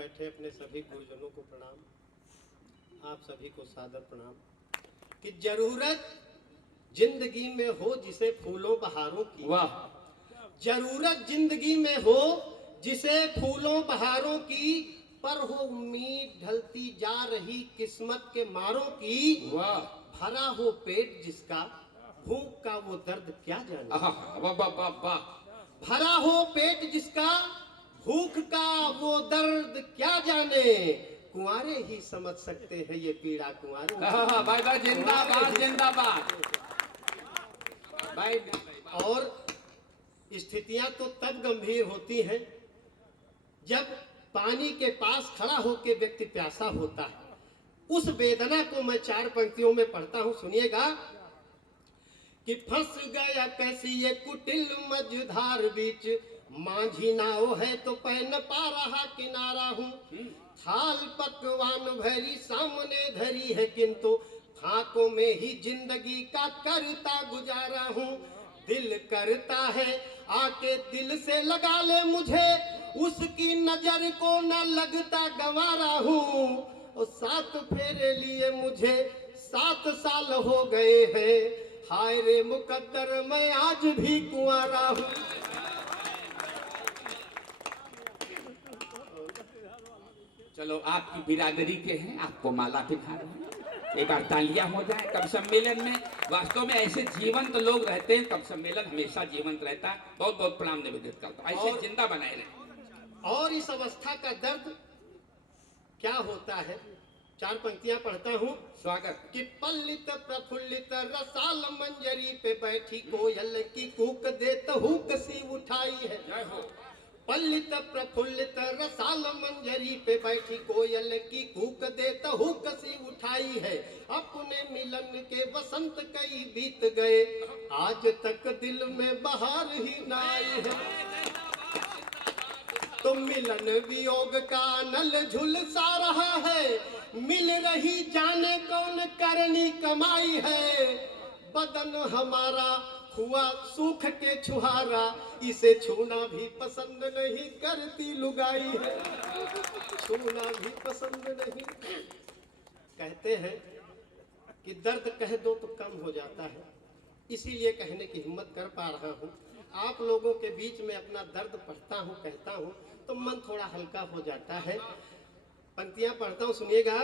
बैठे अपने सभी गुरुजनों को प्रणाम, आप सभी को सादर प्रणाम। कि जरूरत जिंदगी में हो जिसे फूलों बहारों की, वाह, जरूरत जिंदगी में हो जिसे फूलों बहारों की, पर हो उम्मीद ढलती जा रही किस्मत के मारों की। वाह, भरा हो पेट जिसका भूख का वो दर्द क्या जाने। वाह वाह वाह वाह। भरा हो पेट जिसका भूख का वो दर्द क्या जाने, कुंवारे ही समझ सकते हैं ये पीड़ा कुंवारे। भाई भाई जिंदाबाद जिंदाबाद भाई। और स्थितियां तो तब गंभीर होती हैं जब पानी के पास खड़ा होकर व्यक्ति प्यासा होता है। उस वेदना को मैं 4 पंक्तियों में पढ़ता हूं, सुनिएगा। कि फंस गया कैसी ये कुटिल मझधार बीच, माझी नाव है तो पै न पा रहा किनारा हूँ। थाल पकवान भरी सामने धरी है किंतु फाकों में ही जिंदगी का करता गुजारा हूँ। दिल करता है आके दिल से लगा ले मुझे, उसकी नजर को न लगता गंवारा हूँ। और 7 फेरे लिए मुझे 7 साल हो गए हैं, हाय रे मुकद्दर मैं आज भी कुंवारा हूँ। चलो आपकी बिरादरी के हैं, आपको माला दिखा रहे हैं। एक बार तालियां हो जाए। कवि सम्मेलन में वास्तव में ऐसे जीवंत लोग रहते हैं, कवि सम्मेलन हमेशा जीवंत रहता है। बहुत बहुत प्रणाम निवेदित करता हूं, ऐसे जिंदा बनाए रहे। और इस अवस्था का दर्द क्या होता है, 4 पंक्तियां पढ़ता हूँ। स्वागत। कि पल्लित प्रफुल्लित रसाल मंजरी पे बैठी कोयल की कूक देत हुक सी उठाई है। जय हो। पल्लित प्रफुल्लित रसाल मंजरी पे बैठी कोयल की कूक देत हुक सी उठाई है। अपने मिलन के वसंत कई बीत गए, आज तक दिल में बहार ही न आई है। तो मिलन वियोग का नल झुलसा रहा है, मिल रही जाने कौन करनी कमाई है। बदन हमारा हुआ सूख के छुहारा, इसे छूना भी पसंद नहीं करती लुगाई है। छूना भी पसंद नहीं। कहते हैं कि दर्द कह दो तो कम हो जाता है, इसीलिए कहने की हिम्मत कर पा रहा हूँ। आप लोगों के बीच में अपना दर्द पढ़ता हूँ, कहता हूँ तो मन थोड़ा हल्का हो जाता है। पंक्तियां पढ़ता हूँ, सुनिएगा।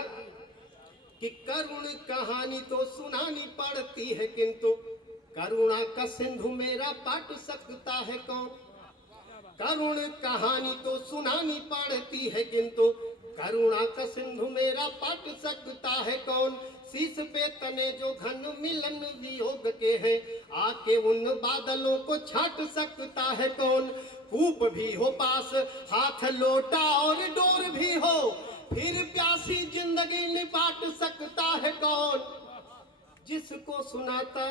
कि करुण कहानी तो सुनानी पड़ती है किंतु करुणा का सिंधु मेरा पाट सकता है कौन। करुण कहानी तो सुनानी पड़ती है किंतु करुणा का सिंधु मेरा पाट सकता है कौन। शीश पे तने जो घन मिलन वियोग के हैं, आके उन बादलों को छाट सकता है कौन। कूप भी हो पास हाथ लोटा और डोर भी हो, फिर प्यासी जिंदगी निपाट सकता है कौन। जिसको सुनाता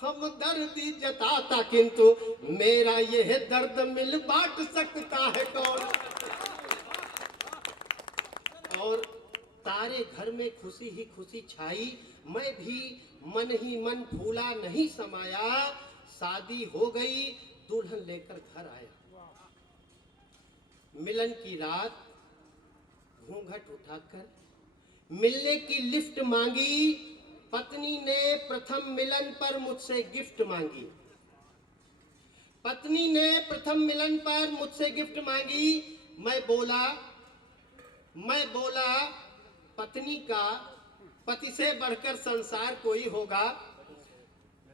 हम दर्दी जताता किंतु मेरा यह दर्द मिल बांट सकता है कौन। और तारे घर में खुशी ही खुशी छाई, मैं भी मन ही मन फूला नहीं समाया। शादी हो गई दुल्हन लेकर घर आया, मिलन की रात घूंघट उठाकर मिलने की लिफ्ट मांगी। पत्नी ने प्रथम मिलन पर मुझसे गिफ्ट मांगी। पत्नी ने प्रथम मिलन पर मुझसे गिफ्ट मांगी। मैं बोला पत्नी का पति से बढ़कर संसार कोई होगा।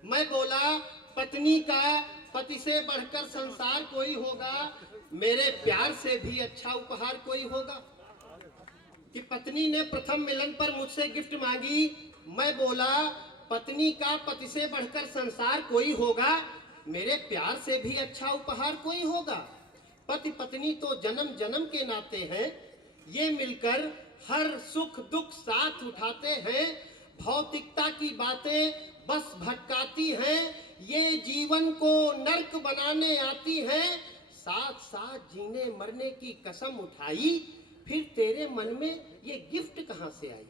मैं बोला पत्नी का पति से बढ़कर संसार कोई होगा, मेरे प्यार से भी अच्छा उपहार कोई होगा। कि पत्नी ने प्रथम मिलन पर मुझसे गिफ्ट मांगी। मैं बोला पत्नी का पति से बढ़कर संसार कोई होगा, मेरे प्यार से भी अच्छा उपहार कोई होगा। पति पत्नी तो जन्म जन्म के नाते हैं, ये मिलकर हर सुख दुख साथ उठाते हैं। भौतिकता की बातें बस भटकाती हैं, ये जीवन को नर्क बनाने आती हैं। साथ साथ जीने मरने की कसम उठाई, फिर तेरे मन में ये गिफ्ट कहां से आई।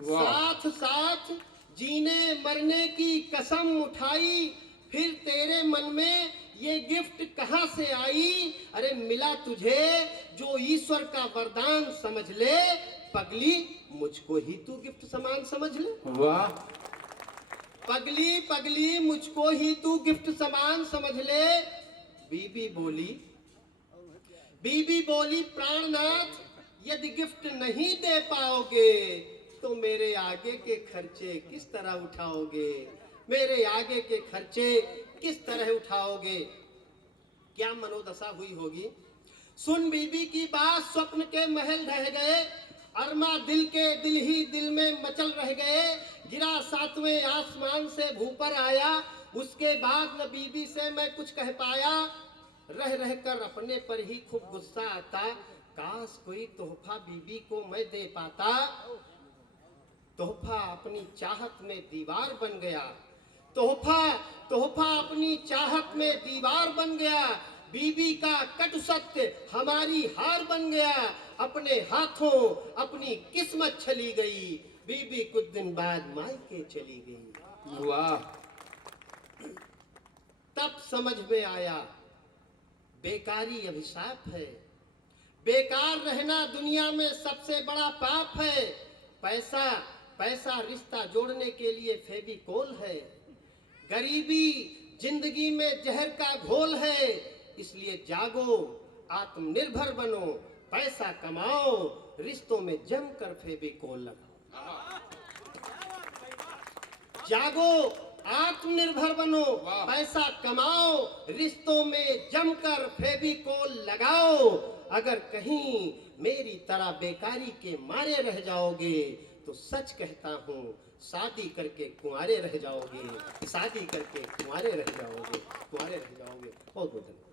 साथ साथ जीने मरने की कसम उठाई, फिर तेरे मन में ये गिफ्ट कहां से आई? अरे मिला तुझे जो ईश्वर का वरदान समझ ले, पगली मुझको ही तू गिफ्ट समान समझ ले। वाह, पगली पगली मुझको ही तू गिफ्ट समान समझ ले। बीबी बोली प्राणनाथ, यदि गिफ्ट नहीं दे पाओगे तो मेरे आगे के खर्चे किस तरह उठाओगे? मेरे आगे के खर्चे किस तरह उठाओगे? क्या मनोदशा हुई होगी। सुन बीबी की बात, स्वप्न के महल ढह गए, अरमा दिल के दिल ही दिल में मचल रह गए। गिरा सातवें आसमान से भूपर आया, उसके बाद न बीबी से मैं कुछ कह पाया। रह रह कर अपने पर ही खूब गुस्सा आता, काश कोई तोहफा बीबी को मैं दे पाता। तोहफा अपनी चाहत में दीवार बन गया, तोहफा अपनी चाहत में दीवार बन गया। बीबी का कटु सत्य हमारी हार बन गया, अपने हाथों अपनी किस्मत चली गई। बीबी कुछ दिन बाद मायके चली गई। वाह, तब समझ में आया बेकारी अभिशाप है, बेकार रहना दुनिया में सबसे बड़ा पाप है। पैसा रिश्ता जोड़ने के लिए फेविकोल है, गरीबी जिंदगी में जहर का घोल है। इसलिए जागो, आत्मनिर्भर बनो, पैसा कमाओ, रिश्तों में जमकर फेविकोल लगाओ। जागो, आत्मनिर्भर बनो, पैसा कमाओ, रिश्तों में जमकर फेविकोल लगाओ। अगर कहीं मेरी तरह बेकारी के मारे रह जाओगे तो सच कहता हूँ, शादी करके कुंवारे रह जाओगे, शादी करके कुंवारे रह जाओगे, कुंवारे रह जाओगे। बहुत बहुत धन्यवाद।